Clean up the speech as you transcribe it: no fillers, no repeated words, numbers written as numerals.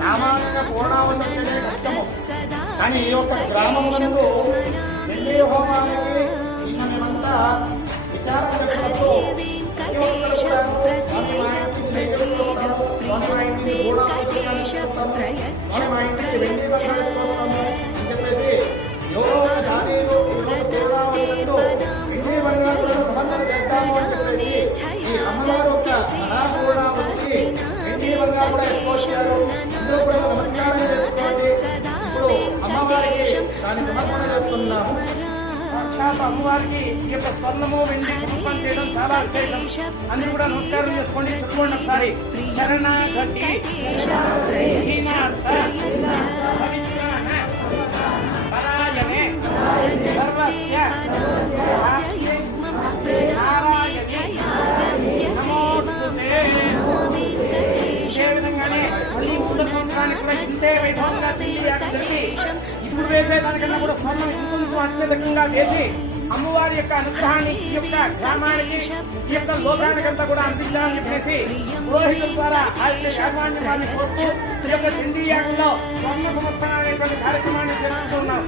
సామాన్యంగా పూర్ణావతి అంటేనే కష్టము. కానీ ఈ యొక్క గ్రామమునందు వెండి హోమానికి నిన్న మేమంతా విచారణ జరిగినప్పుడు ప్రతి ఒక్కరు కూడా స్వామి మా ఇంటికి నైవేద్యం వస్తాము, స్వామి మా ఇంటికి పూర్ణావతి వస్తాము, స్వామి మా ఇంటికి వెండి బంగారం వస్తాము అని చెప్పేసి ఎవరో జాతీయులు పూర్ణావతితో వెండి బంగారం సంబంధం చేద్దాము అని చెప్పేసి ఈ అమ్మవారు యొక్క మహాపూర్ణావతికి వెండి బంగారం కూడా ఎక్కువ వచ్చారు. అందరూ కూడా నమస్కారం చేసుకోండి. ఇప్పుడు అమ్మవారికి దాన్ని సమర్పణ చేస్తున్నాము. సాక్షాత్ అమ్మవారికి ఈ యొక్క స్వర్ణము వెండి సమర్పణ చేయడం చాలా విశేషం. అందరూ కూడా నమస్కారం చేసుకోండి. చెప్పుకోండి ఒకసారి. శరణాగతి పరాయణే సర్వస్య నారాయణే నమోస్తుతే. ఇదే విధంగానే మళ్ళీ 3వ సంవత్సరానికి కూడా ఇంతే వైభవంగా జరిగి ఇప్పుడు వేసేదానికన్నా కూడా స్వర్ణం ఇంకొంచెం అత్యధికంగా వేసి అమ్మవారి యొక్క అనుగ్రహాన్ని ఈ యొక్క గ్రామానికి ఈ యొక్క లోకానికంతా కూడా అందించాలని చెప్పేసి పురోహితుల ద్వారా ఆ యొక్క యాజమాన్యాన్ని కోరుతూ ఈ యొక్క చండీ యాగంలో స్వర్ణ సమర్పణ అనేటువంటి కార్యక్రమాన్ని జరుపుతున్నాం.